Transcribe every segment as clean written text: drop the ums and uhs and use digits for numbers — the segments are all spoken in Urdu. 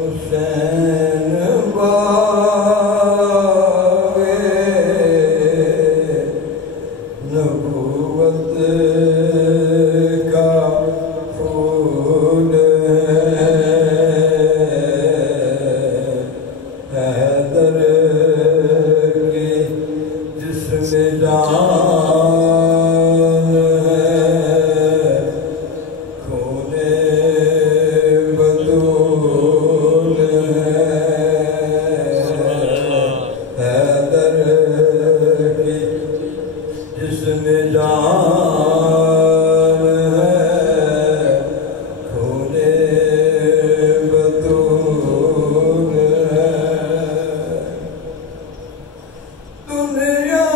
حسین باغِ نبوت کا پھول حیدر کی جسم جان ہے خون بطول ہے حیدر کی جسم جان ہے خون بطول ہے دنیا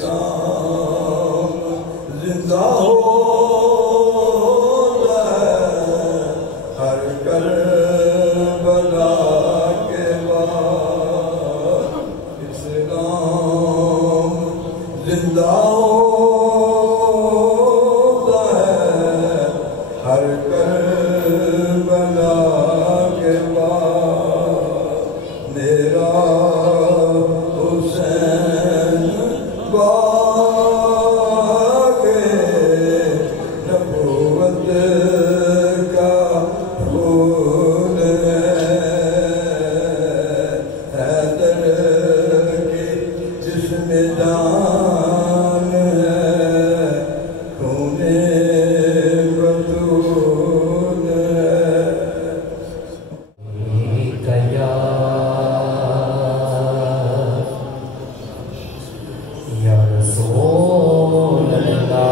Ram پیدا ہوتا ہے ہر کربلا کے بعد میرا حسین باغ نبوت کا پھول ہے حیدر کی جسم جان ہے خون بطول ہے یا رسول اللہ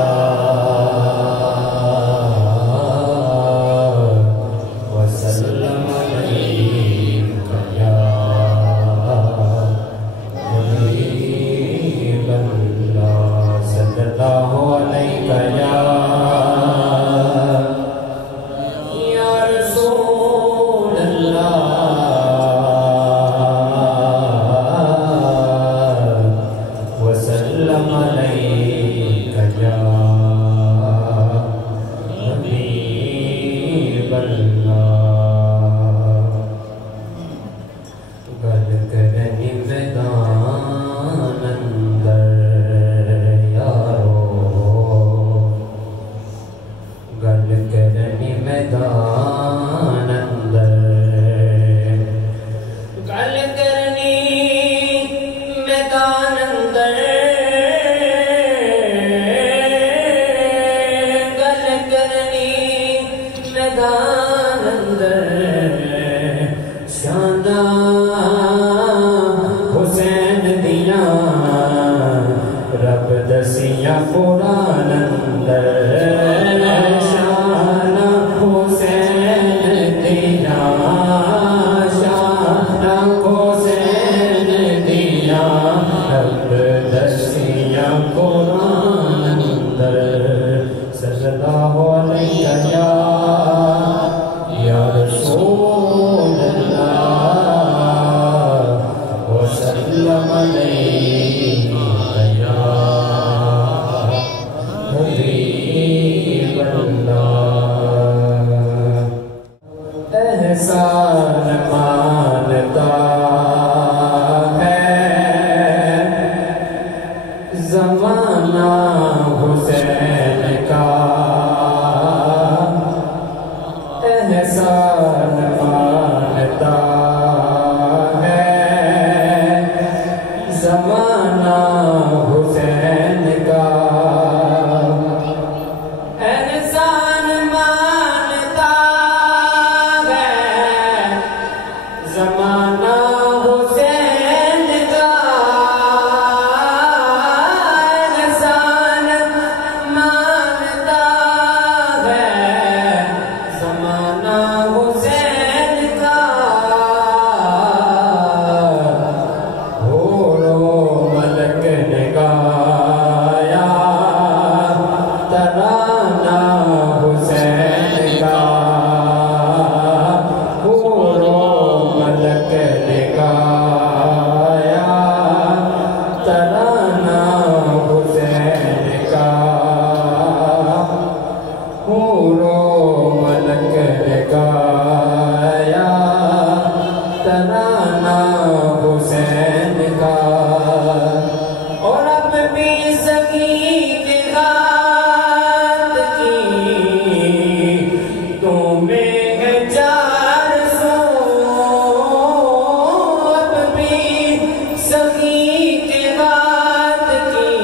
وسلم علیک یا حبیب اللہ صلی اللہ علیک یا رسول اللہ وسلم علیک یا حبیب اللہ گل کرنی میدان اندر یارو گل کرنی میدان اندر گل کرنی میدان اندر گل کرنی میدان اندر شانہ حسین دیاں رب دسیاں قرآن اندر شانہ حسین دیاں شانہ حسین دیاں رب دسیاں قرآن اندر صلی اللہ علیہ یا رسول اللہ وسلم علیہ یا حبیب اللہ احسان مانتا ہے زمانہ حسین کا احسان مانتا ہے زمانہ حسین کا احسان مانتا ہے زمانہ حسین کا احسان مانتا ہے زمانہ حسین کا حورو ملک نے گایا ترانہ حسین کا حورو ملک نے گایا ترانہ حسین کا حورو ملک نے گایا ترانہ حسین کا اور اب بھی سخی کے غات کی تمہیں ہے 400 اب بھی سخی کے غات کی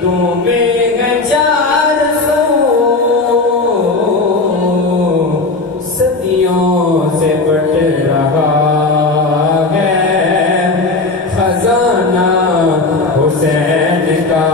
تمہیں ہے 400 صدیوں سے بٹ رہا ہے خزانہ حسین کا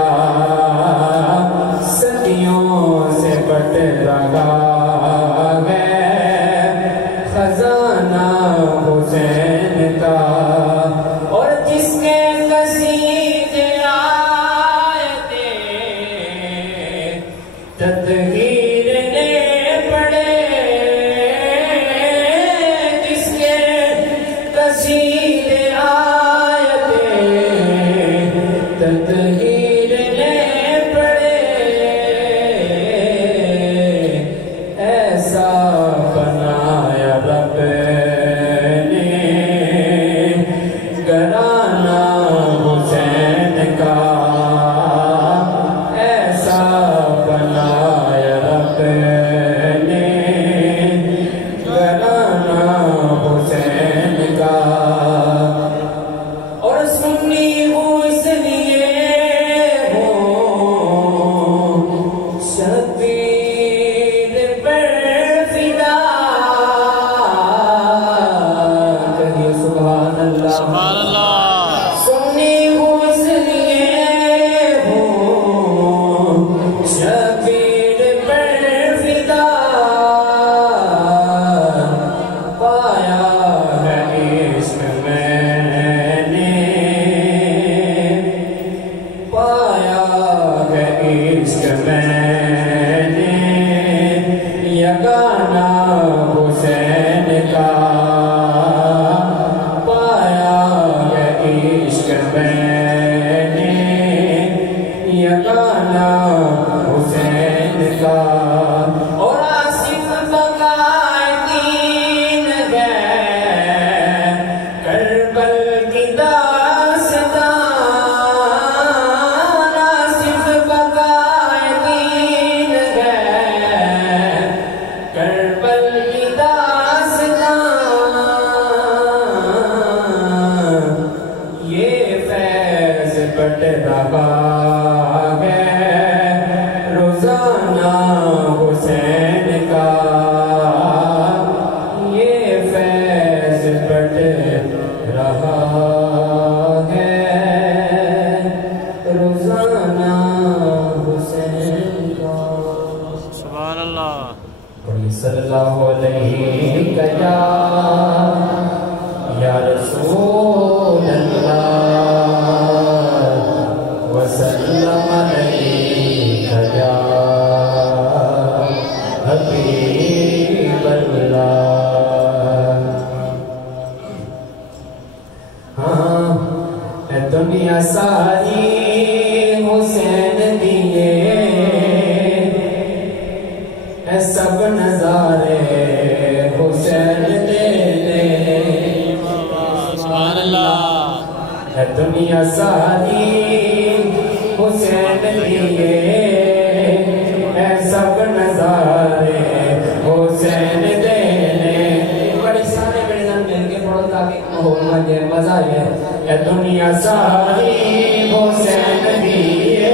ہے روزانہ حسین کا یہ فیض بڑھ رہا ہے روزانہ حسین کا سبحان اللہ صلی اللہ علیہ یا رسول اللہ وسلم علیہ یا حبیب اللہ ہاں اے دنیا ساری حسین دیے اے سب نظارے حسین دینے سبحان اللہ اے دنیا ساری حسین دیے اے سب نظارے حسین دینے بڑی سارے بڑے نام مل کے پڑھو تاکہ مجھے مزہ آئے اے دنیا ساری حسین دیے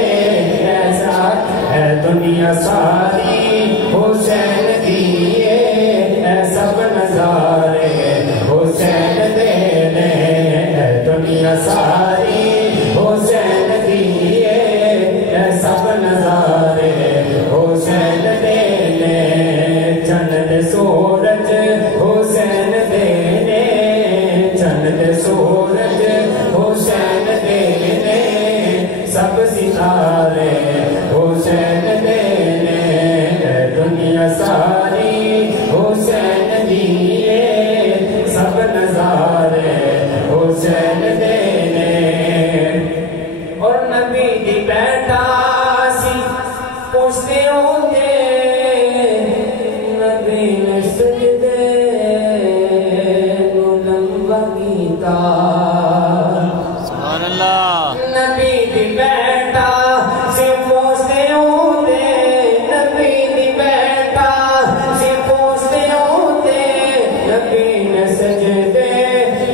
اے دنیا ساری حسین دیے اے سب نظارے حسین دینے اے دنیا ساری حسین دیے اے سب نظارے حسین دینے چند سورج حسین دینے چند سورج حسین دینے سب ستارے حسین دینے دنیا ساری حسین دیے سب نظارے حسین دینے اور نبی دی بیٹا سی پوچھتے ہوتے نبی نے سجدے نو لمبا کیتا سبحان اللہ نبی دی بیٹا سے پوچھتے ہوتے نبی دی بیٹا سے پوچھتے ہوتے نبی نے سجدے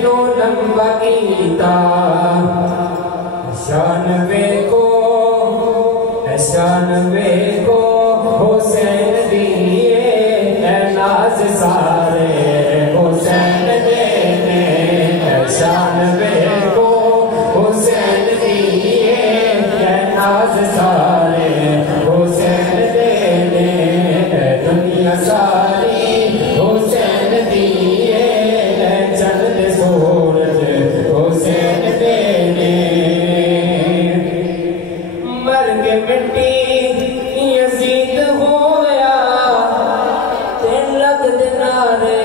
نو لمبا کیتا شان وے کو حسین دیے اے ناز سارے حسین دینے شان وے کو حسین دیے اے ناز سارے حسین دینے دنیا ساری حسین دیے اے چند سورج حسین دینے مرگ مٹی یزید ہویا تلک دنارے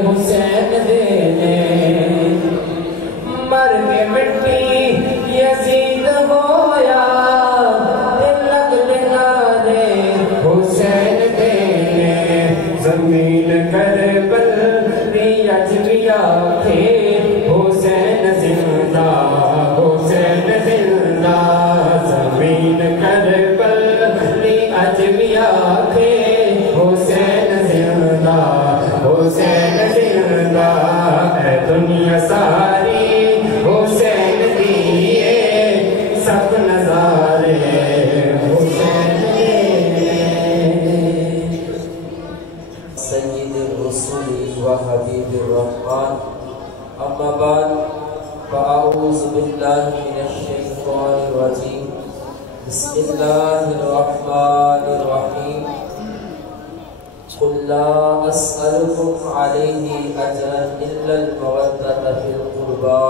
حسین دینے مرگ مٹی یزید ہویا تلک دنارے حسین دینے زمین کربل دی اجبیا تھے حسین زندہ حسین زندہ زمین کربل دی اجبیا تھے حسین زندہ حسین زندہ اے دنیا ساری حسین دیے سب نظارے حسین سید الرسول و حبیب الرحمن اما بعد فاعوذ باللہ من الشیطان الرجیم بسم اللہ الرحمن الرحیم قل لا اسألكم علیہ اجرا الا المودة فی القربى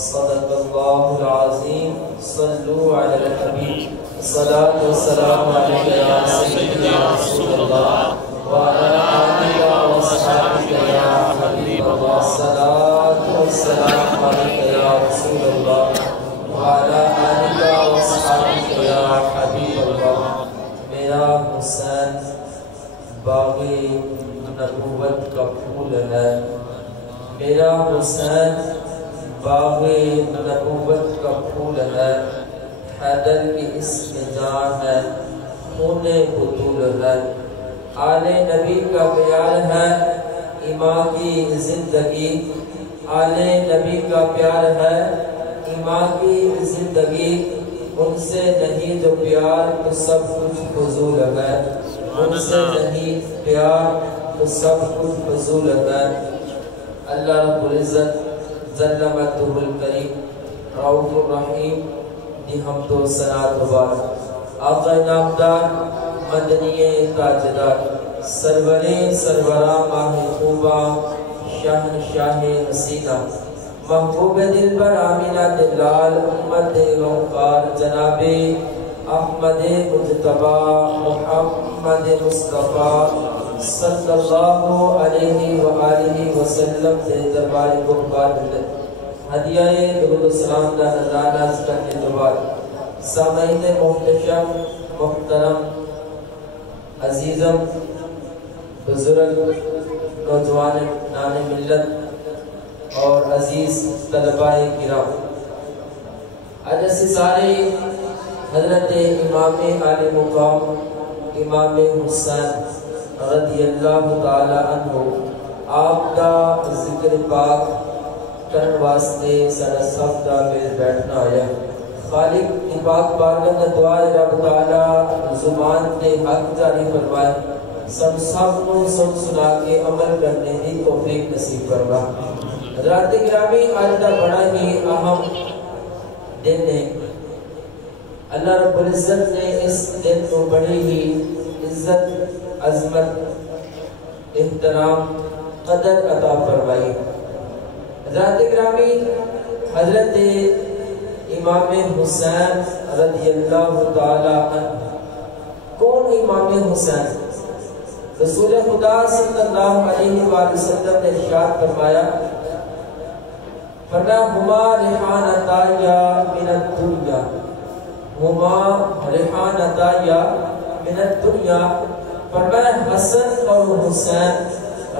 صدق اللہ العظیم صلوا علی الحبیب الصلاة والسلام علیکہ یا سیدنا رسول اللہ وعلى آلك وصحبك يا حبيب الله الصلاة والسلام عليك يا رسول الله وعلى آلك وصحبك يا حبيب الله میرا حسین باغ نبوت کا پھول ہے میرا حسین باغ نبوت کا پھول ہے حیدر کی اس میں جان ہے خون بطول ہے آل نبی کا پیار ہے امام کی زندگی آل نبی کا پیار ہے امام کی زندگی ان سے نہیں جو پیار تو سب کچھ فضول ہے، ان سے نہیں پیار تو سب کچھ فضول ہے۔ اللہ رب العزت جل مجدہ الکریم رؤوف الرحیم دی حمد و ثنا و بار آقا نامدار مدنی تاجدار سرور سرورہ ماہ خوبہ شاہ حسینہ محبوب دل بر آمینہ دلال امت وقار جناب احمد مجتبہ محمد مصطفیٰ صلی اللہ علیہ وآلہ وسلم دے دربار قربان ہدیہ درود و سلام دا نذرانہ کرنے کے بعد سامعین محتشم محترم عزیزم بزرگ نوجوان نان ملت اور عزیز طلباء کرام، آج ایسے سارے حضرت امام عالی مقام امام حسین رضی اللہ تعالی عنہ آپ دا ذکر پاک کرن واسطے سارا سب دا میرے بیٹھنا آیا۔ خالق کی پاک بارگاہ میں دعا ہے رب تعالی زبان تے حق جاری فرمائے، سب کو سنا کے عمل کرنے کی توفیق نصیب فرما۔ حضرات گرامی، آج کا بڑا ہی اہم دن ہے۔ اللہ رب العزت نے اس دن کو بڑی ہی عزت عظمت احترام قدر عطا فرمائی۔ حضرات گرامی، حضرت امام حسین رضی اللہ تعالی عنہ، کون امام حسین؟ رسول خدا صلی اللہ علیہ وآلہ وسلم نے ارشاد فرمایا، ہما ریحانتا یا من الدنیا، ہما ریحانتا یا من الدنیا، فرمایا حسن اور حسین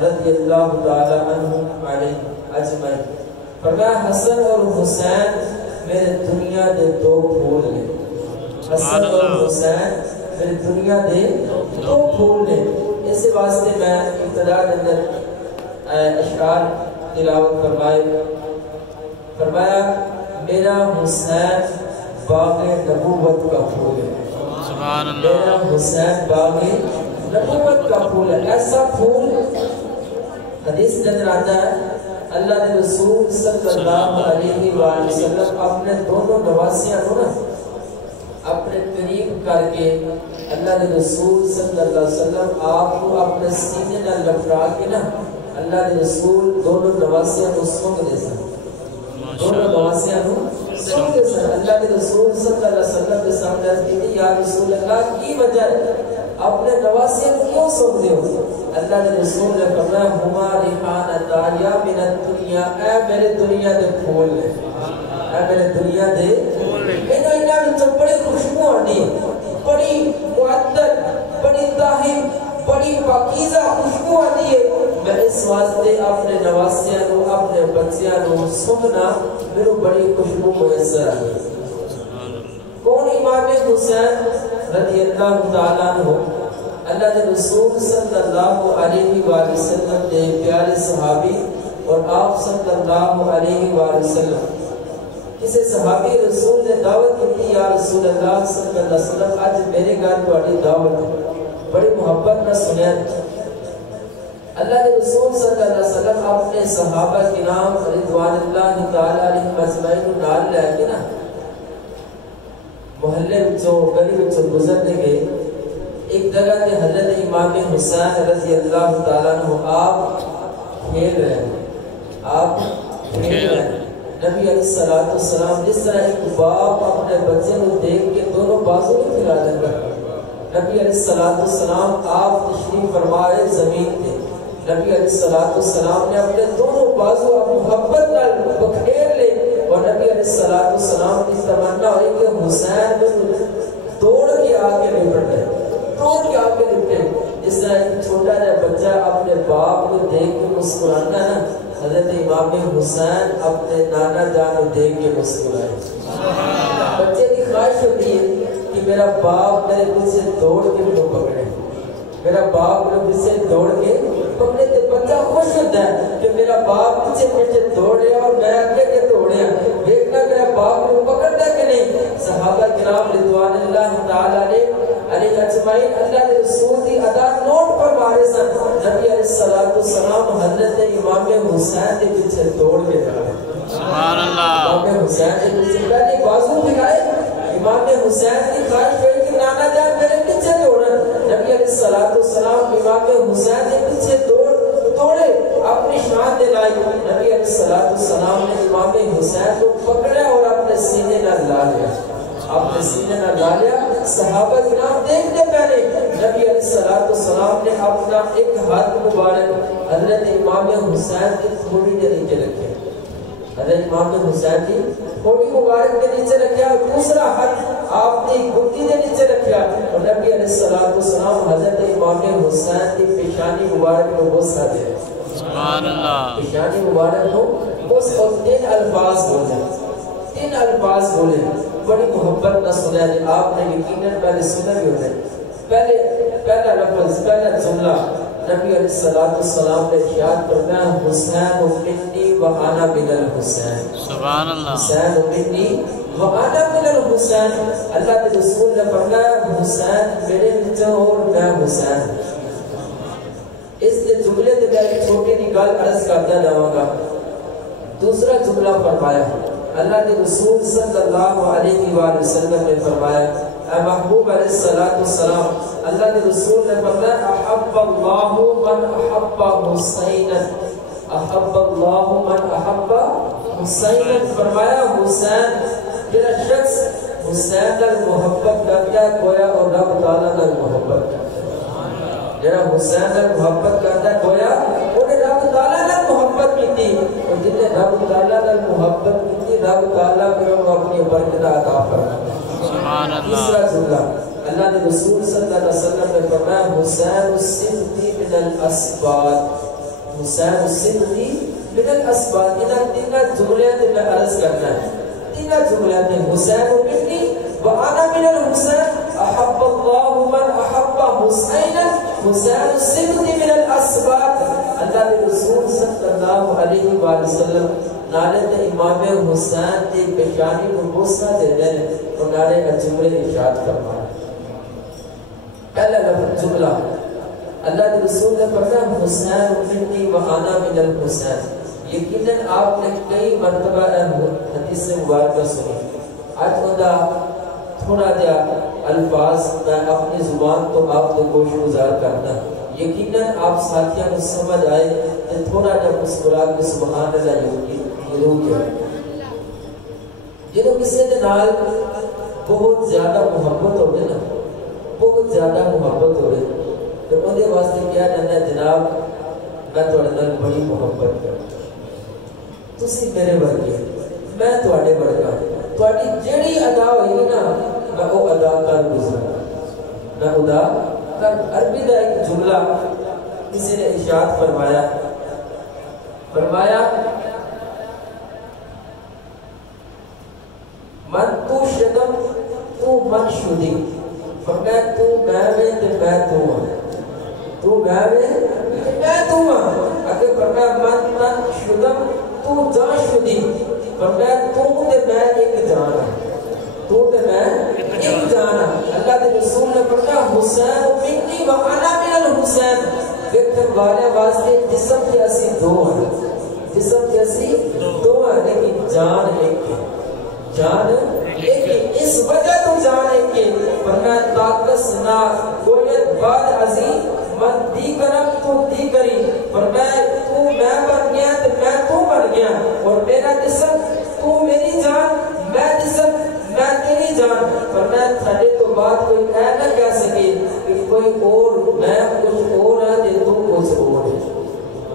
رضی اللہ تعالی عنہ علیہ اجمعین، فرمایا حسن اور حسین میرے دنیا دے دو پھول ہیں، حسن اور حسین میرے دنیا دے دو پھول ہیں۔ اس واسطے میں ابتدا اندر اشعار تلاوت فرمایا میرا حسین باغ نبوت کا پھول ہے، میرا حسین باغ نبوت کا پھول ہے۔ ایسا پھول حدیث کے اندر آتا ہے، اللہ نے رسول صلی اللہ علیہ وآلہ وسلم اپنے دونوں نواسیاں کو نا اپنے قریب کر کے، اللہ نے رسول صلی اللہ علیہ وسلم آپ کو اپنے سینے نہ لپٹا کے نا، اللہ نے رسول دونوں نواسیاں کو سونگ دے سن، دونوں نواسیاں کو سونگ دے سن۔ اللہ نے رسول صلی اللہ علیہ وسلم کے سامنے عرض کی یا رسول اللہ کی وجہ اپنے نواسیاں کو کیوں سونگ دے ہو؟ اللہ نے رسول نے فرمایا ہما ریحانتا یا من الدنیا، اے میرے دنیا دے پھول نے، اے میرے دنیا دے انہاں وچوں بڑی خوشبو آندی ہے، بڑی معطر، بڑی طاہر، بڑی پاکیزہ خوشبو آندی ہے۔ میں اس واسطے اپنے نواسیاں کو اپنے بچیاں کو سننا میرے بڑی خوشبو میسر آئی۔ کون امام حسین رضی اللہ تعالیٰ عنہ؟ اللہ کے رسول صلی اللہ علیہ وآلہ وسلم کے پیارے صحابی، اور آپ صلی اللہ علیہ وآلہ وسلم کسی صحابی رسول نے دعوت کی، یا رسول اللہ صلی اللہ علیہ وسلم آج میرے گھر تہاڈی دعوت ہے، بڑی محبت نہ سنیا۔ اللہ کے رسول صلی اللہ علیہ وسلم اپنے صحابہ کرام رضوان اللہ تعالی علیہم اجمعین نال لے کے نا محلے وچوں گلی وچوں گزرنے گئے، ایک جگہ تے حضرت امام حسین رضی اللہ تعالیٰ عنہ آپ کھیل رہے ہیں، آپ کھیل رہے ہیں۔ نبی علیہ السلام جس طرح ایک باپ اپنے بچے کو دیکھ کے دونوں بازو نہیں پھیلا دیتا، نبی علیہ السلام آپ تشریف فرمائے زمین پہ، نبی علیہ السلام نے اپنے دونوں بازو محبت نال بکھیر لے، اور نبی علیہ السلام کی تمنا ہوئی کہ حسین توڑ کے آگے نپٹ گئے، توڑ کے آگے نپٹے۔ اس طرح ایک چھوٹا سا بچہ اپنے باپ کو دیکھ کے مسکرانا ہے نا، حضرت امام حسین اپنے نانا جان کو دیکھ کے مسکرائے۔ بچے کی خواہش ہوتی ہے کہ میرا باپ میرے پیچھے دوڑ کے مجھے پکڑے، میرا باپ نے پیچھے دوڑ کے پکڑے تے بچہ خوش ہوتا ہے کہ میرا باپ پیچھے پیچھے دوڑے اور میں آگے کے دوڑے دیکھنا میرا باپ نے پکڑتا کہ نہیں. صحابہ کرام رضوان اللہ تعالی علیہ اجمعین اللہ کے رسول کی ادا نوٹ پر مارے سن. نبی علیہ الصلوۃ والسلام حضرت امام حسین کے پیچھے دوڑ کے جا رہے. سبحان اللہ. امام حسین کے پیچھے پہلے بازو پھیلائے. امام حسین کی خواہش ہوئی کہ نانا جان میرے پیچھے دوڑا. نبی علیہ الصلوۃ والسلام امام حسین کے پیچھے دوڑے اپنی شان دلائی. نبی علیہ الصلوۃ والسلام نے امام حسین کو پکڑا اور اپنے سینے نہ لا لیا. اپنے سینے نہ لا لیا. صحابہ کرام دیکھتے پہلے نبی علیہ الصلوۃ والسلام نے اپنا ایک ہاتھ مبارک حضرت امام حسین کی تھوڑی کے نیچے رکھا. حضرت امام حسین کی تھوڑی مبارک کے نیچے رکھا اور دوسرا ہاتھ آپ نے گھٹی کے نیچے رکھا اور نبی علیہ الصلوۃ والسلام حضرت امام حسین کی پیشانی مبارک کو بوسہ دے. سبحان اللہ. پیشانی مبارک کو بوس اور 3 الفاظ بولے. 3 الفاظ بولے بڑی محبت نہ سنا ہے. آپ نے یقیناً پہلے سنا بھی ہوتا ہے. پہلا لفظ پہلا جملہ نبی علیہ الصلوۃ والسلام نے ارشاد فرمایا حسین منی و انا من الحسین. سبحان اللہ. حسین منی و انا من الحسین. اللہ کے رسول نے فرمایا حسین میرے وچوں اور میں حسین. اس جملے تے میں ایک چھوٹی سی گل عرض کرتا جاواں گا. دوسرا جملہ فرمایا اللہ کے رسول صلی اللہ علیہ وآلہ وسلم نے فرمایا اے محبوب علیہ الصلوۃ والسلام اللہ کے رسول نے فرمایا احب اللہ من احب حسینا. احب اللہ من احب حسینا. فرمایا حسین جڑا شخص حسین نال محبت کرتا ہے گویا اور رب تعالی نال محبت کرتا ہے. جڑا حسین نال محبت کرتا ہے گویا اونے رب تعالی نال محبت کی. اور جن نے رب تعالی نال محبت کی رب تعالی پھر اپنی برکت عطا فرمائے. سبحان اللہ. تیسرا جملہ اللہ کے رسول صلی اللہ علیہ وسلم نے فرمایا حسین الصدقی من الاسباط. حسین الصدقی من الاسباط. ان 3 جملے میں عرض کرنا ہے. 3 جملے میں حسین منی و انا من الحسین. احب اللہ من احب حسینا. حسین الصدقی من الاسباط. اللہ کے رسول صلی اللہ علیہ وآلہ وسلم نالے تے امام حسین کی پیشانی کو بوسہ دے دیں اور نالے کا جملے ارشاد فرمایا. پہلا لفظ جملہ اللہ کے رسول نے فرمایا حسین منی و انا من الحسین. یقیناً آپ نے کئی مرتبہ حدیث مبارکہ سنی. آج خدا تھوڑا جا الفاظ میں اپنی زبان تو آپ کو گوش گزار کرنا. یقیناً آپ ساتھیاں کو سمجھ آئے کہ تھوڑا جا مسکرا کے سبحان اللہ ضرور کیا. جنہوں کسی کے نال بہت زیادہ محبت ہو گئے نا بہت زیادہ محبت ہو گئی تو انہیں واسطے کیا جانا جناب میں تھوڑے نال بڑی محبت کرتا. تسی میرے ورگے میں تھوڑے ورگا. تھوڑی جڑی ادا ہوئی نا میں وہ ادا کر گزرا. میں ادا کر. عربی دا ایک جملہ کسی نے ارشاد فرمایا من تو شدم تو من شدی. فرمایا تو میں میں تے میں تو ہاں. تو میں میں تو ہاں. اگر فرمایا من شدم تو جان شدی. فرمایا تو تے میں ایک جان ہاں. تو تے میں ایک جان ہاں. اللہ کے رسول نے فرمایا حسین منی و انا من الحسین. دیکھنے والے واسطے جسم کے اسی 2 ہیں. جسم کے اسی 2 ہیں لیکن جان ایک ہے. جان ایک. اس وجہ تو جان ایک ہے. فرمایا طاقت نہ گویت بعد عظیم من دی کرم تو دی کری. فرمایا تو میں بن گیا تو میں تو بن گیا اور میرا جسم تو میری جان میں جسم میں تیری جان. فرمایا تھڑے تو بات کوئی اے نہ کہہ سکے کہ کوئی اور میں کچھ اور ہے تو کچھ اور ہے.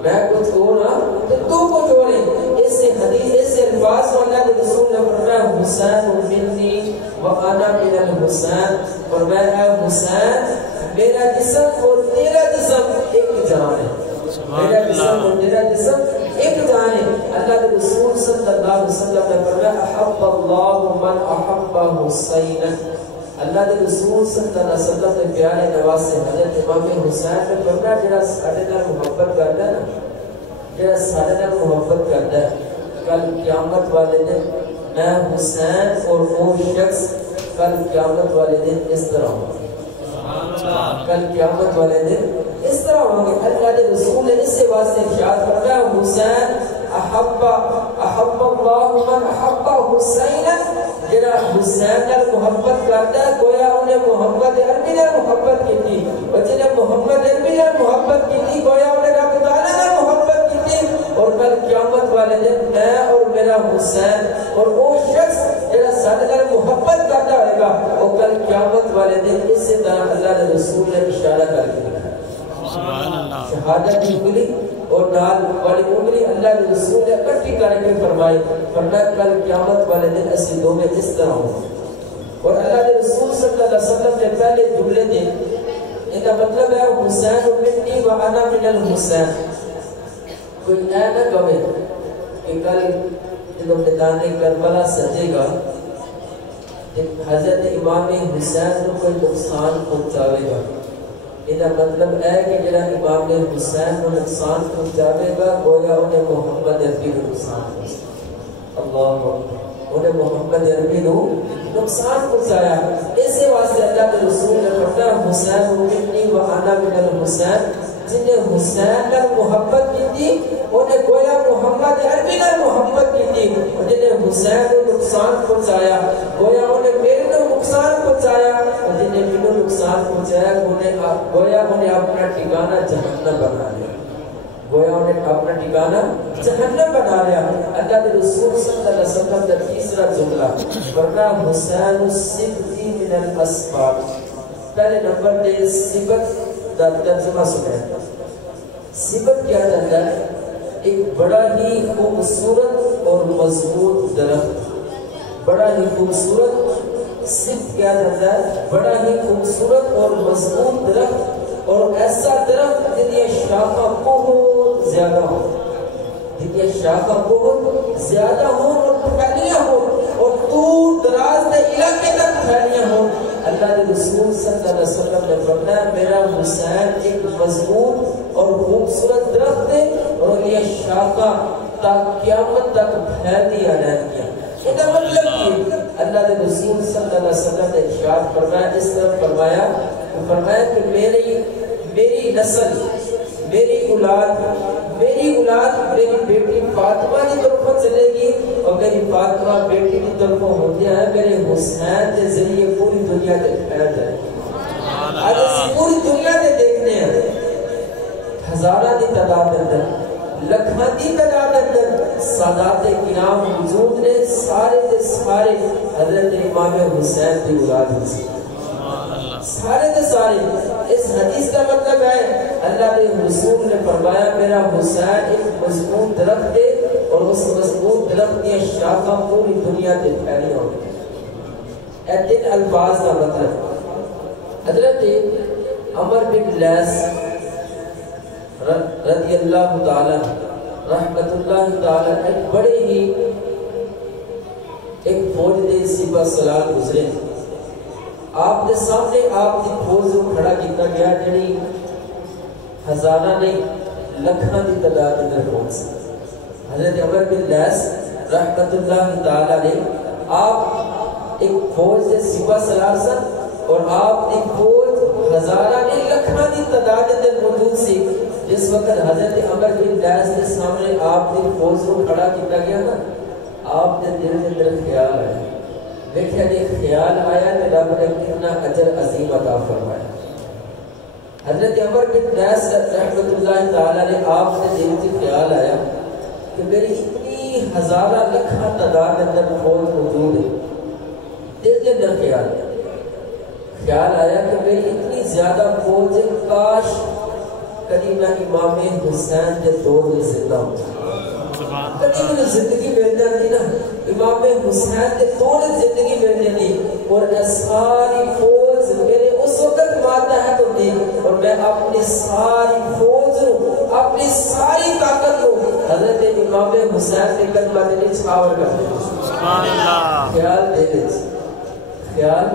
میں کچھ اور ہوں تو کچھ اور ہے. اس حدیث اس الفاظ میں اللہ کے رسول نے فرمایا حسین منی و انا من الحسین. فرمایا حسین میرا جسم اور تیرا جسم ایک جان ہے. میرا جسم اور تیرا جسم ایک جان ہے. اللہ کے رسول صلی اللہ علیہ وسلم نے فرمایا احب اللہ من احب حسینا. اللہ کے رسول صلی اللہ علیہ وسلم کے پیارے نواسے حضرت امام حسین نے فرمایا جڑا ساڈے نال محبت کردا ہے نا، جڑا ساڈے نال محبت کردا ہے، کل قیامت والے دن میں حسین اور وہ شخص کل قیامت والے دن اس طرح ہوں گے، کل قیامت والے دن اس طرح ہوں گے۔ اللہ کے رسول نے اس سے واسطے ارشاد فرمایا حسین احب اللہ من احب حسینا، جڑا حسین نال محبت کرتا ہے گویا انہیں محمد عربی نال محبت کی، اور جنہیں محمد عربی نال محبت کی گویا انہیں رب تعالی نال محبت کی، اور کل قیامت والے دن میں اور میرا حسین اور وہ شخص جڑا سارے نال محبت کرتا ہوئے گا وہ کل قیامت والے دن اسی طرح اللہ کے رسول نے اشارہ کر دیا شہادت کی انگلی اور نال والی انگلی اللہ کے رسول نے اکٹھی کر کے فرمائی، فرمایا کل قیامت والے دن اسی دو میں اس طرح ہوں۔ اور اللہ کے رسول صلی اللہ علیہ وسلم نے پہلے جملے دے ان کا مطلب ہے حسین منی و انا من الحسین، کوئی اے نہ کہے کہ کل جب میدان کربلا سجے گا حضرت امام حسین کو کوئی نقصان پہنچاوے گا، یہ مطلب ہے کہ جڑا امام حسین کو نقصان پہنچاوے گا گویا انہیں محمد عربی کو نقصان پہنچایا، اللہ انہیں محمد عربی کو نقصان پہنچایا۔ اسی واسطے اللہ کے رسول نے فرمایا حسین منی و انا من الحسین، جنہیں حسین نال محبت کی انہیں گویا محمد عربی نال محبت کی، اور جنہیں حسین کو نقصان پہنچایا گویا انہیں میرے کو نقصان پہنچایا، اور جنہیں میرے نقصان پہنچایا گویا انہیں اپنا ٹھکانہ جہنم بنا لیا، گویا انہیں اپنا ٹھکانہ جہنم بنا لیا۔ اللہ کے رسول صلی اللہ علیہ وسلم کا تیسرا جملہ ورنہ حسین الصبتی من الاسباب، پہلے نمبر دے صبت کا ترجمہ سنیں۔ صبت کیا جاتا ہے؟ ایک بڑا ہی خوبصورت اور مضبوط درخت، بڑا ہی خوبصورت صبت کیا جاتا ہے؟ بڑا ہی خوبصورت اور مضبوط درخت، اور ایسا درخت جن کی شاخیں بہت زیادہ ہوں، جن کی شاخیں بہت زیادہ ہوں اور پھیلیاں ہوں اور دور دراز کے علاقے تک پھیلیاں ہوں۔ اللہ کے رسول صلی اللہ علیہ وسلم نے فرمایا میرا حسین ایک مضبوط اور خوبصورت درخت ہے اور یہ شاخہ تا قیامت تک پھیلتیاں رہتیاں۔ اس کا مطلب یہ اللہ کے رسول صلی اللہ علیہ وسلم نے ارشاد فرمایا، اس طرح فرمایا کہ میری نسل، میری اولاد میری بیٹی فاطمہ کی طرف چلے گی، اور میری فاطمہ بیٹی کی طرف ہوتی ہے میرے حسین کے ذریعے پوری دنیا سے پھیل جائے گی۔ آج اسی پوری دنیا سے دیکھنے ہیں ہزارہ کی تعداد اندر، لکھاں کی تعداد اندر سادات کرام موجود نے، سارے کے سارے حضرت امام حسین کی اولاد ہیں، سارے کے سارے۔ اس حدیث کا مطلب ہے اللہ کے رسول نے فرمایا میرا حسین ایک مضبوط درخت ہے اور اس مضبوط درخت کی شاخیں پوری دنیا سے پھیلی ہوں گی۔ اے تین الفاظ کا مطلب حضرت عمر بن لیث رضی اللہ تعالی رحمت اللہ تعالی ایک بڑے ہی ایک فوج دے سپہ سالار گزرے، آپ کے سامنے آپ کی فوج کو کھڑا کیتا گیا جڑی ہزارہ نہیں لکھاں کی تعداد اندر پہنچ سکتی۔ حضرت عمر بن لیث رحمت اللہ تعالی علیہ آپ ایک فوج سے سپہ سالار سن، اور آپ کی فوج ہزارہ نہیں لکھاں کی تعداد اندر موجود سی۔ جس وقت حضرت عمر بن لیث کے سامنے آپ کی فوج کو کھڑا کیتا گیا نا، آپ کے دل کے اندر خیال آیا، دیکھا جی خیال آیا کہ رب نے کتنا اجر عظیم عطا فرمایا۔ حضرت عمر بن لیث رحمۃ اللہ تعالی نے آپ سے دل سے خیال آیا کہ میری اتنی ہزارہ لکھاں تعداد اندر فوج موجود ہے، دل کے اندر خیال آیا کہ میری اتنی زیادہ فوج ہے، کاش کبھی میں امام حسین کے دور میں زندہ ہوں، کبھی مجھے زندگی مل جاتی نا، امام حسین کے دور زندگی مل جاتی اور ساری فوج میرے اس وقت ماتحت ہوتی اور میں اپنی ساری فوج اپنی ساری طاقت کو حضرت امام حسین کے قدمہ دے چھاور کر دے۔ خیال دے دے، خیال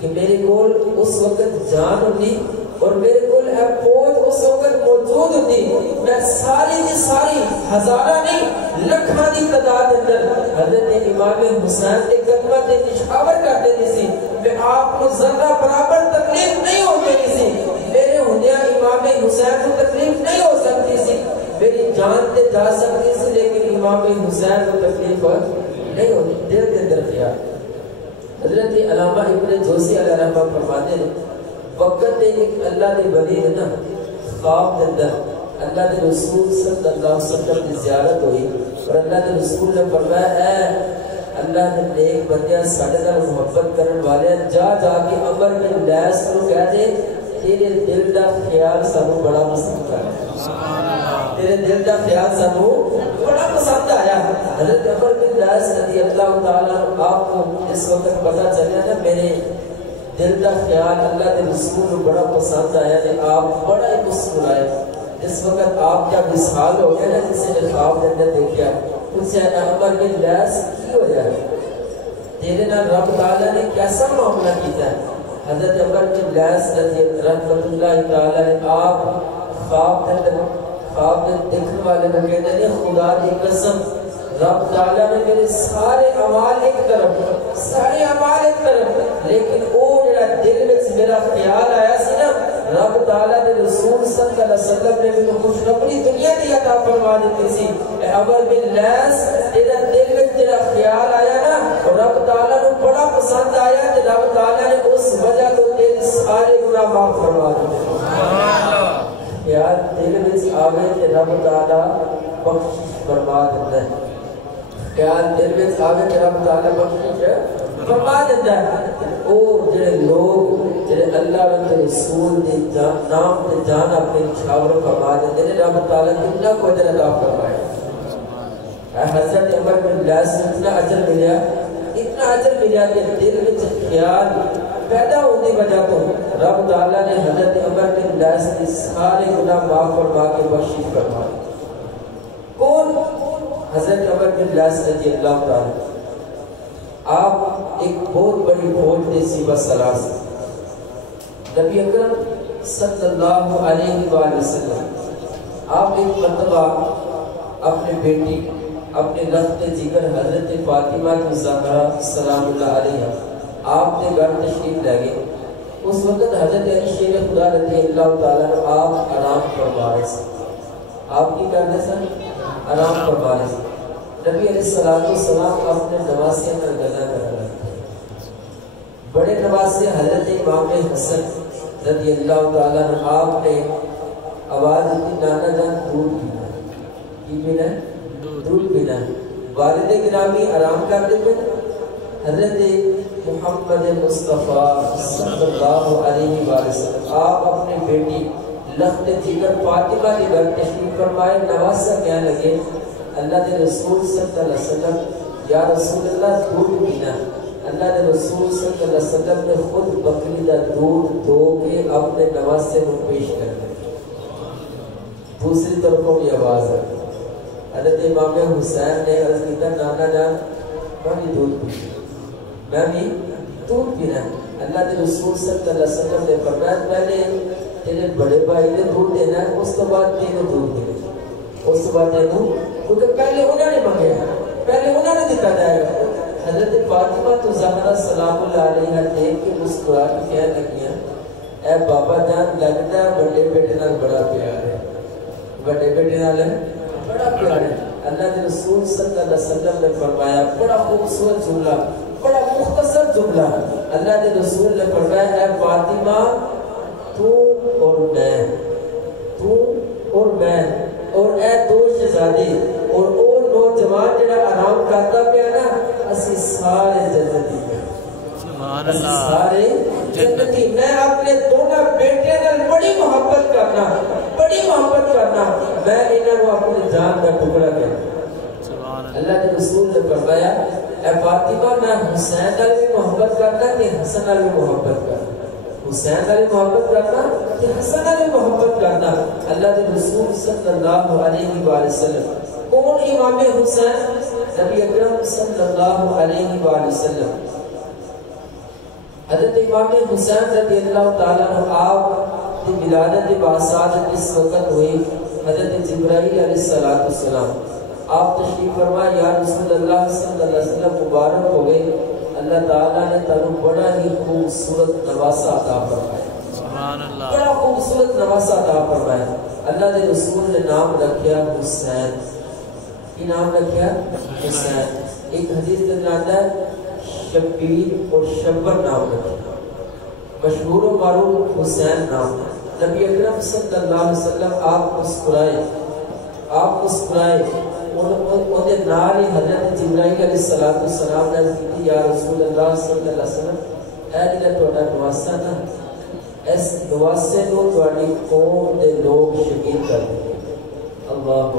کہ میرے کول اس وقت جان ہوتی اور میرے کول ہے فوج اس وقت موجود ہوتی، میں ساری دی ساری ہزارہ نہیں لکھاں دی تعداد اندر حضرت امام حسین کے قدمہ تے نشاور کرتے نہیں سی، میں آپ کو ذرہ برابر تکلیف نہیں ہوتے نہیں سی، میرے ہوندیاں امام حسین کو تکلیف نہیں ہو سکتی سی، میری جان تے جا سکتی سی، لیکن امام حسین کو تکلیف نہیں ہوتی۔ دل کے اندر خیال حضرت علامہ ابن جوزی علیہ رحمہ فرماتے ہیں وقت ایک اللہ دے بلی ہے نا خواب دے اندر اللہ دے رسول صلی اللہ علیہ وسلم کی زیارت ہوئی اور اللہ دے رسول نے فرمایا اے اللہ نے نیک بندیاں ساڈے نال محبت کرن والے جا جا کے عمر بن لیث کو کہہ دے تیرے دل دا خیال سانو بڑا پسند آیا، تیرے دل دا خیال سانو بڑا پسند آیا۔ حضرت عمر بن لیث رضی اللہ تعالیٰ آپ کو اس وقت پتہ چلیا نا میرے دل کا خیال اللہ کے رسول کو بڑا پسند آیا کہ آپ بڑا ہی مسکرائے۔ جس وقت آپ کا وصال ہو گیا نا جسے نے خواب کے اندر دیکھا ان سے عمر بن لیث کی ہو جائے تیرے نال رب تعالیٰ نے کیسا معاملہ کیتا ہے؟ حضرت عمر بن لیث رضی رحمۃ اللہ تعالیٰ آپ خواب میں دیکھنے والے میں کہتے ہیں خدا کی قسم رب تعالیٰ نے میرے سارے اعمال ایک طرف سارے اعمال ایک طرف لیکن وہ جڑا دل میں میرا خیال آیا سی نا رب تعالیٰ نے رسول صلی اللہ علیہ وسلم نے مجھے خوش اپنی دنیا کی عطا فرما دیتی سی اے عمر بن لیث تیرا دل میں تیرا خیال آیا نا اور رب تعالیٰ نے بڑا پسند آیا کہ رب تعالیٰ نے اس وجہ تو تیرے سارے گناہ معاف فرما دیتے یار دل میں آوے کہ رب تعالیٰ بخشش فرما دیتا ہے خیال دل میں آوے کہ رب تعالیٰ بخشش فرما دیتا ہے او جڑے لوگ جڑے اللہ کے رسول دے نام تے جان اپنے نشاور فرما دیتے ہیں رب تعالیٰ کتنا کو اجر عطا فرمائے حضرت عمر بن لیث اتنا اجر ملیا کہ دل میں خیال پیدا ہونے وجہ تو رب تعالیٰ نے حضرت عمر بن لیث کی سارے گناہ معاف فرما کے بخشش فرمائی۔ کون؟ حضرت عمر بن لیث رضی اللہ تعالیٰ آپ ایک بہت بڑی فوج دے سیبہ سلاس نبی اکرم صلی اللہ علیہ وآلہ وسلم آپ ایک مرتبہ اپنے بیٹی اپنے لخت جگر حضرت فاطمہ کی زہرا سلام اللہ علیہ آپ نے گھر تشریف لے گئے اس وقت حضرت علی شیر خدا رضی اللہ تعالیٰ آپ آرام فرما رہے سے آپ کی کرنے سے آرام فرما رہے سے نبی علیہ السلام اپنے نواسے پر گزا کر رہے تھے بڑے نواسے حضرت امام حسن رضی اللہ تعالیٰ آپ نے آواز دی نانا جان دودھ پینا کی پینا دودھ پینا والد گرامی آرام کرتے پہ حضرت محمد مصطفیٰ صلی اللہ علیہ وآلہ وسلم آپ اپنے بیٹی لخت جگر فاطمہ کے گھر تشریف فرمائے نواسہ کہنے لگے اللہ کے رسول صلی اللہ علیہ وسلم یا رسول اللہ دودھ پینا اللہ کے رسول صلی اللہ علیہ وسلم نے خود بکری کا دودھ دھو کے اپنے نواسے کو پیش کر دیا دوسری طرفوں کی آواز ہے حضرت امام حسین نے عرض کیا نانا جان میں بھی دودھ پینا میں بھی دودھ پینا اللہ کے رسول صلی اللہ علیہ وسلم نے فرمایا پہلے تیرے بڑے بھائی نے دودھ دینا ہے اس کے بعد تینوں دودھ دینا اس کے بعد تینوں کیونکہ پہلے انہوں نے مانگے پہلے انہوں نے دکھا جائے گا حضرت فاطمہ تو زہرا سلام اللہ علیہ دیکھ کے مسکرا کے کہنے لگی اے بابا جان لگتا ہے بڑے بیٹے نال بڑا پیار ہے بڑے بیٹے نال بڑا پیار ہے اللہ کے رسول صلی اللہ علیہ وسلم نے فرمایا بڑا خوبصورت جملہ بڑا مختصر جملہ اللہ کے رسول نے فرمایا اے فاطمہ تو اور میں اور اے دو شہزادے اور وہ نوجوان جڑا آرام کرتا پیا نا اسی سارے جنتی سبحان اللہ سارے جنتی میں اپنے دونوں بیٹے نال بڑی محبت کرنا میں انہاں کو اپنی جان کا ٹکڑا کہنا اللہ کے رسول نے فرمایا اے فاطمہ میں حسین نال بھی محبت کرنا کہ حسن نال بھی محبت کرنا حسین نال محبت کرنا کہ حسن نال محبت کرنا اللہ کے رسول صلی اللہ علیہ وآلہ وسلم کون امام حسین نبی اکرم صلی اللہ علیہ وآلہ وسلم حضرت امام حسین رضی اللہ تعالیٰ عنہ آپ کی ولادت باسعادت اس وقت ہوئی. حضرت جبرائیل علیہ السلام آپ تشریف فرمائے. یا رسول اللہ صلی اللہ علیہ وسلم مبارک ہو گئے, اللہ تعالیٰ نے تنو بڑا ہی خوبصورت نواسا عطا فرمایا. سبحان اللہ. بڑا خوبصورت نواسا عطا فرمایا. اللہ کے رسول نے نام رکھیا حسین. کی نام رکھیا حسین. ایک حدیث کے اندر آتا ہے شبیر اور شبر نام رکھا, مشہور و معروف حسین نام. نبی اکرم صلی اللہ علیہ وسلم آپ مسکرائے, آپ مسکرائے. انہیں نال ہی حضرت جبرائیل علیہ السلام نے کی یا رسول اللہ صلی اللہ علیہ وسلم, اے جڑا تہاڈا نواسا نا, اس نواسے کو تہاڈی قوم دے لوگ شہید کر دیں. اللہ,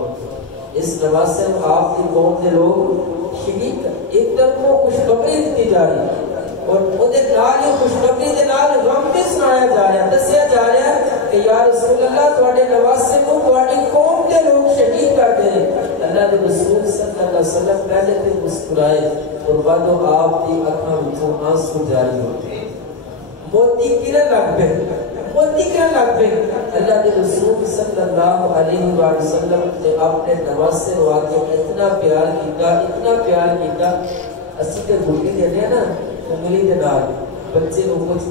اس نواسے کو آپ کی قوم دے لوگ شہید کر. ایک طرف کو خوشخبری دیتی جا رہی ہے اور انہیں نال ہی خوشخبری دے نال غم بھی سنایا جا رہا ہے, دسیا جا رہا ہے کہ یا رسول اللہ تہاڈے نواسے کو تہاڈی قوم دے لوگ شہید کر دیں. اللہ کے رسول صلی اللہ علیہ وسلم پہلے تے مسکرائے اور بعد آپ کی اکھاں وچوں آنسو جاری ہو گئے, موتی گرن لگ پے, موتی گرن لگ پے. اللہ کے رسول صلی اللہ علیہ وسلم نے اپنے نواسے نو آ کے اتنا پیار کیتا, اتنا پیار کیتا. اسی تے بھوٹی دینے ہیں نا انگلی دے نال بچے کو کچھ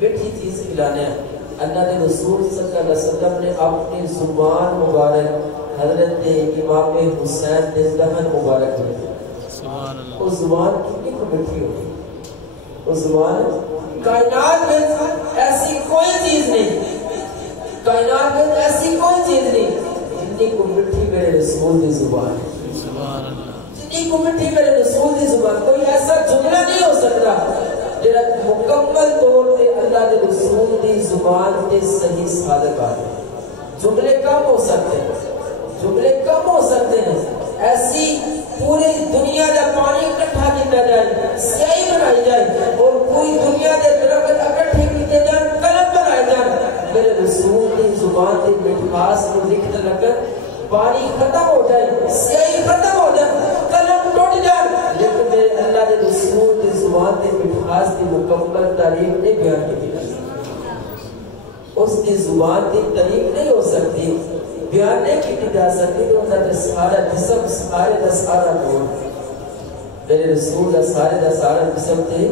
میٹھی چیز کھلانے ہیں. اللہ کے رسول صلی اللہ علیہ وسلم نے اپنی زبان مبارک حضرت امام حسین نے دہن مبارک ہوئی. اس زبان کتنی کو مٹھی ہوئی, اس زبان کائنات میں ایسی کوئی چیز نہیں, کائنات میں ایسی کوئی چیز نہیں جتنی کو مٹھی میرے رسول کی زبان ہے. جتنی کو مٹھی میرے رسول کی زبان. کوئی ایسا جملہ نہیں ہو سکتا جڑا مکمل طور پہ اللہ کے رسول کی زبان کے صحیح صادق آ جائے. جملے کم ہو سکتے ہیں, جملے کم ہو سکتے ہیں. ایسی پوری دنیا کا پانی اکٹھا کیا جائے, سیاہی بنائی جائے اور پوری دنیا کے درخت اکٹھے کیے جائیں, قلم بنائے جائیں, میرے رسول کی زبان کی مٹھاس کو لکھنے لگا پانی ختم ہو جائے, سیاہی ختم ہو جائے, قلم ٹوٹ جائے, لیکن میرے اللہ کے رسول کی زبان کی مٹھاس کی مکمل تعریف نہیں بیان کی جا سکتی. اس کی زبان کی تعریف نہیں ہو سکتی, بیان نہیں کی جا سکتی. تو انہوں نے سارا جسم, سارے دا سارا نور, میرے رسول دا سارے دا سارا جسم تھے.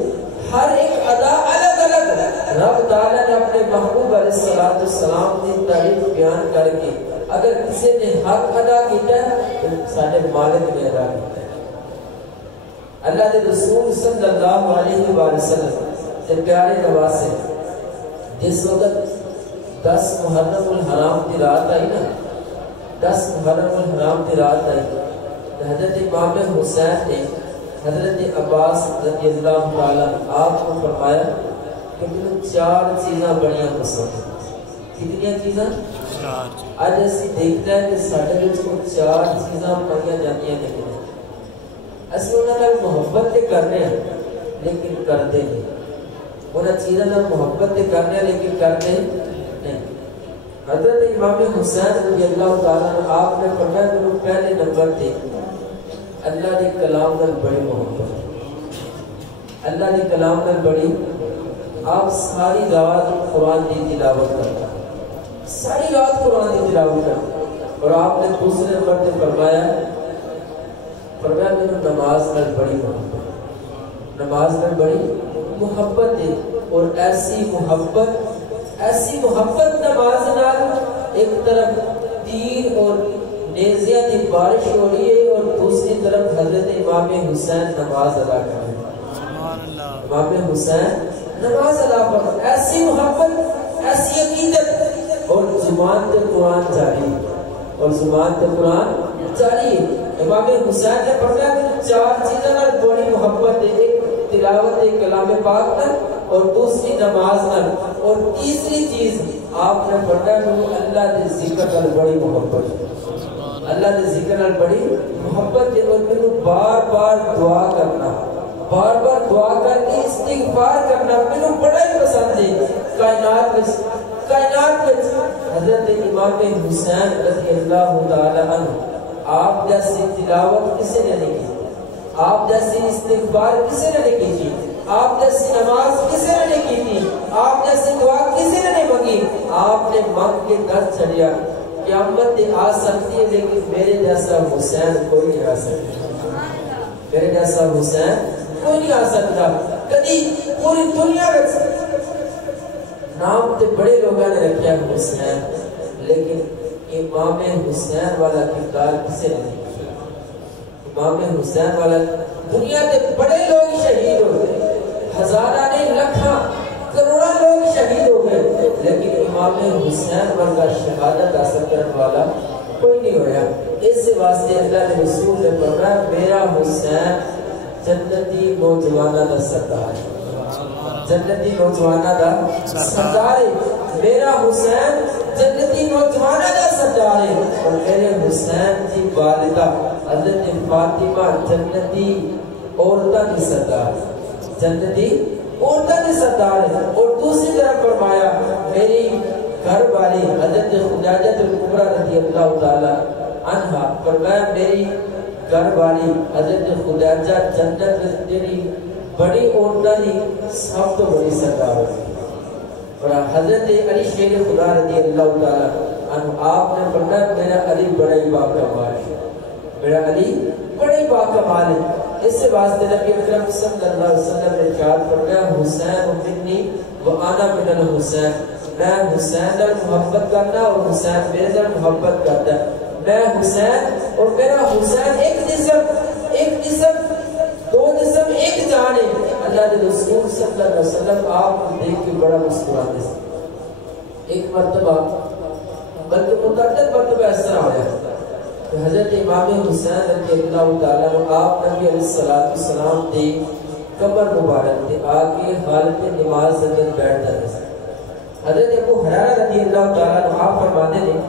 ہر ایک ادا الگ الگ رب تعالیٰ نے اپنے محبوب علیہ السلام کی تعریف بیان کر کے اگر کسی نے حق ادا کیا تو سارے مالک نے ادا کیا. اللہ کے رسول صلی اللہ علیہ وسلم سے پیارے نواسے, جس وقت 10 محرم الحرام کی رات آئی نا, 10 محرم الحرام کی رات آئی, حضرت امام حسین نے حضرت عباس رضی اللہ تعالیٰ آپ کو فرمایا کہ مجھے 4 چیزاں بڑیاں پسند ہیں. کتنی چیزاں؟ آج ایسی دیکھتا ہے کہ ساڑھے بچ کو 4 چیزاں پڑھیا جاتی ہیں, لیکن اصل انہوں نے محبت تے کرنے ہیں لیکن کرتے نہیں. انہوں چیزیں نے محبت تے کرنے ہیں لیکن کرتے نہیں. حضرت امام حسین رضی اللہ تعالیٰ نے آپ نے فرمایا کہ پہلے نمبر تے اللہ نے کلام نال بڑی محبت, اللہ نے کلام نال بڑی. آپ ساری رات قرآن کی تلاوت کرتا, ساری رات قرآن کی تلاوت کرتا. اور آپ نے دوسرے نمبر تے فرمایا میں نماز نال بڑی محبت, نماز نال بڑی محبت ہے. اور ایسی محبت نماز نال ایک طرف تیر اور نیزیاں کی بارش ہو رہی ہے اور دوسری طرف حضرت امام حسین نماز ادا کر رہے ہیں. امام حسین نماز ادا کر رہے ہیں. ایسی محبت, ایسی عقیدت, اور زبان تے قرآن جاری, اور زبان تے قرآن جاری. امام حسین نے فرمایا کہ 4 چیزوں نال بڑی محبت ہے, ایک تلاوت کلام پاک نال, اور دوسری نماز نال, اور تیسری چیز آپ نے فرمایا کہ اللہ کے ذکر نال بڑی محبت ہے. اللہ کے ذکر نال بڑی محبت ہے. اور مینوں بار بار دعا کرنا, بار بار دعا کر کے استغفار کرنا مینوں بڑا ہی پسند ہے. کائنات میں حضرت امام حسین رضی اللہ تعالی عنہ آپ جیسی تلاوت کسی نے نہیں کی, آپ جیسی استغفار کسی نے نہیں کی. آپ جیسی نماز کسی نے نہیں کی تھی، آپ جیسی دعا کسی نے نہیں مانگی، آپ نے مانگ کے در چڑھیا۔ قیامت آ سکتی ہے لیکن میرے جیسا حسین کوئی نہیں آ سکتا، میرے جیسا حسین کوئی نہیں آ سکتا۔ کبھی پوری دنیا میں نام تے بڑے لوگوں نے رکھا حسین، لیکن امام حسین والا کردار کسی نے نہیں کیا۔ امام حسین والا دنیا کے بڑے لوگ شہید ہو گئے، ہزارہ نہیں لکھاں کروڑا لوگ شہید ہو گئے، لیکن امام حسین والا شہادت حاصل کرنے والا کوئی نہیں ہویا۔ اس واسطے اللہ کے رسول نے فرمایا میرا حسین جنتی نوجوانہ دا سردار ہے، جنتی نوجوانہ دا سردار ہے، میرا حسین جنتی نوجوانہ دا سردار ہے، اور میرے حسین کی والدہ حضرت فاطمہ جنتی عورتوں کی سردار، جنتی عورتوں کی سردار ہے۔ اور دوسری طرف فرمایا میری گھر والی حضرت خدیجہ الکبریٰ رضی اللہ تعالی عنہا، فرمایا میری گھر والی حضرت خدیجہ جنت جڑی بڑی عورتوں کی سب تو بڑی سردار ہے۔ اور حضرت علی شیر خدا رضی اللہ تعالی عنہ آپ نے فرمایا میرا علی بڑا ہی باکمال ہے، میرا علی بڑا ہی باکمال ہے۔ اس واسطے نبی اکرم صلی اللہ علیہ وسلم نے ارشاد فرمایا حسین منی وانا من الحسین، میں حسین سے محبت کرنا اور حسین میرے سے محبت کرتا ہے، میں حسین اور میرا حسین ایک جسم دو جسم ایک جان ہے۔ اللہ کے رسول صلی اللہ علیہ وسلم آپ کو دیکھ کے بڑا مسکراتے تھے۔ ایک مرتبہ بلکہ متعدد مرتبہ اس طرح ہوا ہے کہ حضرت امام حسین رضی اللہ تعالیٰ عنہ آپ نبی علیہ السلام دی قبر مبارک تے آگے حالت نماز اندر بیٹھ جاتے ہیں۔ حضرت ابو ہریرہ رضی اللہ تعالیٰ عنہ آپ فرماتے ہیں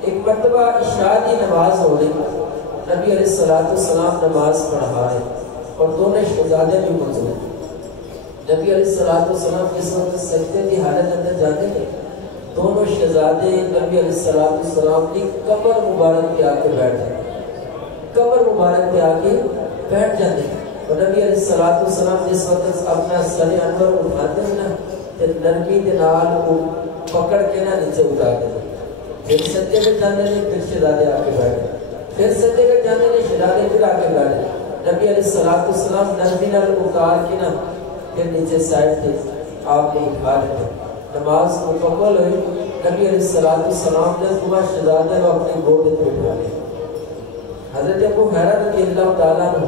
ایک مرتبہ عشاء کی نماز ہو رہی، نبی علیہ السلام نماز پڑھا رہے اور دونوں شہزادے بھی موجود ہیں۔ نبی علیہ السلام جس وقت سجدے کی حالت اندر جاتے ہیں، دونوں شہزادے نبی علیہ السلام کی قبر مبارک پہ آ کے بیٹھ جاتے ہیں، قبر مبارک پہ آ کے بیٹھ جاتے ہیں۔ اور نبی علیہ السلام جس وقت اپنا سر انور اٹھاتے ہیں نا تو نرمی کے نال کو پکڑ کے نا نیچے اتار دیتے ہیں، پھر سجدے پہ جاتے ہیں، پھر شہزادے آ کے بیٹھتے ہیں، پھر سجدے پہ جاتے ہیں، شہزادے پھر آ کے بیٹھتے ہیں۔ نبی علیہ السلام نرمی نال اتار کے نا پھر نیچے سائڈ تھے آپ نے اٹھا دیتے ہیں۔ نماز مکمل ہوئی، نبی علیہ السلام نے صبح شہزادے کو اپنی گود میں بٹھا لیا۔ حضرت ابو ہریرہ رضی اللہ تعالیٰ عنہ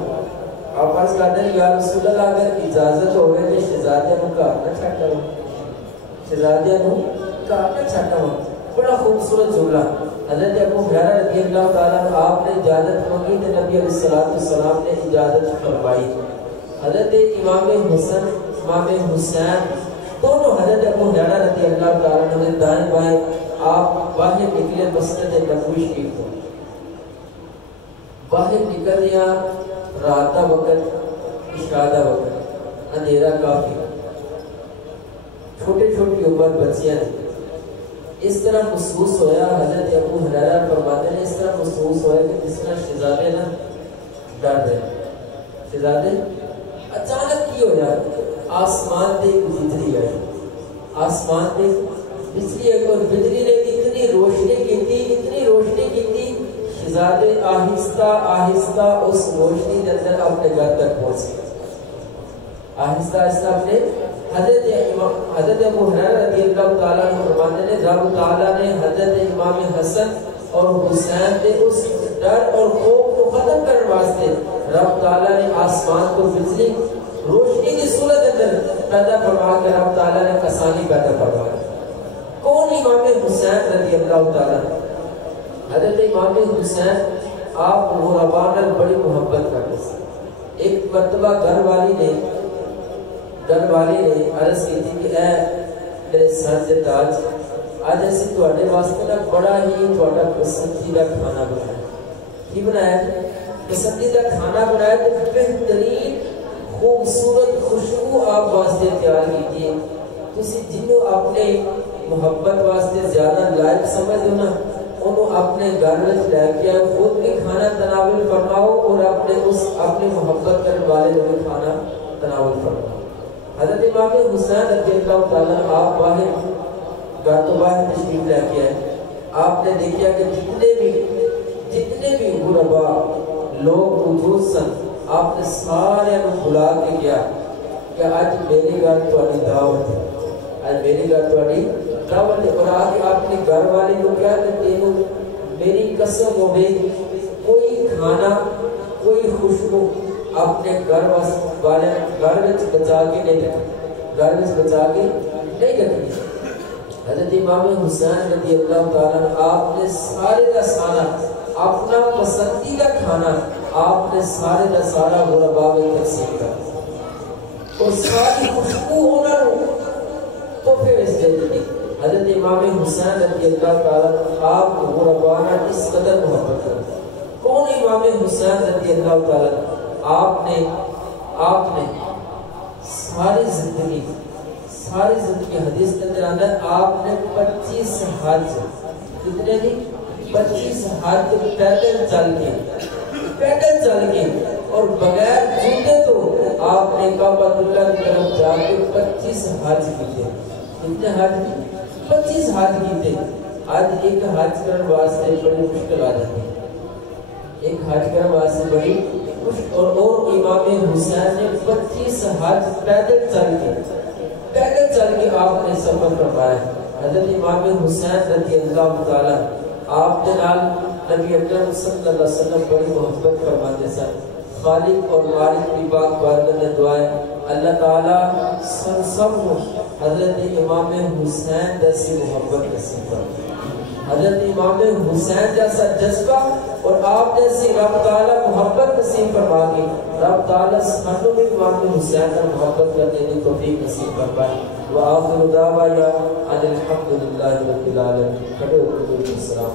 آپ عرض کرتے ہیں یا رسول اللہ اگر اجازت ہو گئے تو شہزادے کو گھر نہ چھڈا ہو، شہزادے کو گھر نہ چھڈا ہو۔ بڑا خوبصورت جملہ۔ حضرت ابو ہریرہ رضی اللہ تعالیٰ عنہ آپ نے اجازت مانگی تو نبی علیہ السلام نے اجازت فرمائی۔ حضرت امام حسین دونوں حضرت ابو ہریرہ رضی اللہ تعالیٰ عنہ نے دائیں بائیں آپ باہر نکلے مسجد نبوی شریف کو، باہر نکل دیا رات کا وقت، عشاء کا وقت، اندھیرا کافی، چھوٹے چھوٹی عمر بچیاں نے۔ اس طرح محسوس ہویا، حضرت ابو ہریرہ فرماتے ہیں اس طرح محسوس ہویا کہ جس طرح شہزادے نا ڈر رہے، شہزادے اچانک کی ہو جائے آسمان دے بجلی آئی، آسمان دے بجلی آئی اور بجلی نے اتنی روشنی کی تھی شہزادے آہستہ آہستہ اس روشنی کے اندر اپنے گھر تک پہنچ گئے، آہستہ آہستہ اپنے حضرت ابو ہریرہ رضی اللہ تعالیٰ عنہ فرماتے ہیں رب تعالیٰ نے حضرت امام حسن اور حسین کے اس ڈر اور خوف کو ختم کرنے واسطے رب تعالیٰ نے آسمان کو بجلی روشنی کی صورت اندر پیدا فرما کر رب تعالیٰ نے آسانی پیدا فرمایا۔ کون امام حسین رضی اللہ تعالیٰ؟ حضرت امام حسین آپ غرباء نے بڑی محبت کرتے تھے۔ ایک مرتبہ گھر والی نے عرض کی تھی کہ اے میرے سر سے تاج، آج ایسی تواڈے واسطے نا بڑا ہی تواڈا پسندیدہ کھانا بنایا۔ کی بنایا؟ پسندیدہ کھانا بنایا تو بہترین خوبصورت خوشبو آپ واسطے تیار کیجیے، تسی جنوں اپنے محبت واسطے زیادہ لائق سمجھ دو نا انہوں اپنے گھر میں لے کے خود بھی کھانا تناول فرماؤ اور اپنے محبت کرنے والے کو بھی کھانا تناول فرماؤ۔ حضرت امام حسین رضی اللہ تعالیٰ آپ باہر گھر تو باہر تشریف لے کے آئے. آپ نے دیکھا کہ جتنے بھی غربا لوگ موجود سن آپ نے سارے بلا کے کیا کہ آج میرے گھر تھوڑی دعوت ہے, آج میرے گھر تھوڑی دعوت ہے. اور آج آپ نے گھر والے کو کیا کہ تینوں میری قسم ہو گئی کوئی کھانا کوئی خوشبو اپنے گھر والے گھر میں بچا کے نہیں رکھی, گھر میں بچا کے نہیں رکھی. حضرت امام حسین رضی اللہ تعالیٰ آپ نے سارے کا سارا اپنا پسندیدہ کھانا آپ نے سارے کا سارا غربا میں تقسیم کر اور ساری خوشبو ہونا تو پھر اس دے دی. حضرت امام حسین رضی اللہ تعالیٰ آپ غربانا اس قدر محبت کرتے. کون امام حسین رضی اللہ تعالیٰ آپ نے ساری زندگی حدیث کے اندر آنا ہے آپ نے 25 حج کتنے دی 25 حج پیدل چل کے اور بغیر جوتے تو آپ نے کعبۃ اللہ کی طرف جا کے 25 حج کیتے. کتنے حج کی 25 حج کیتے. آج ایک حج کرنے واسطے بڑی مشکل آ جاتی ہے, ایک حج کرنے واسطے بڑی مشکل. اور امام حسین نے 25 حج پیدل چل کے آپ نے سفر فرمایا. حضرت امام حسین رضی اللہ تعالیٰ آپ کے نال نبی اکرم صلی اللہ علیہ وسلم بڑی محبت فرماتے سن. خالق اور مالک کی پاک بارگاہ میں دعائیں اللہ تعالیٰ سب کو حضرت امام حسین جیسی محبت نصیب فرمائے. حضرت امام حسین جیسا جذبہ اور آپ جیسی رب تعالیٰ محبت نصیب فرما کے رب تعالیٰ ہم بھی امام حسین کا محبت کرنے کی توفیق نصیب فرمائے. وآخر دعوانا ان الحمد للہ رب العالمین. کھڑے ہو کے السلام.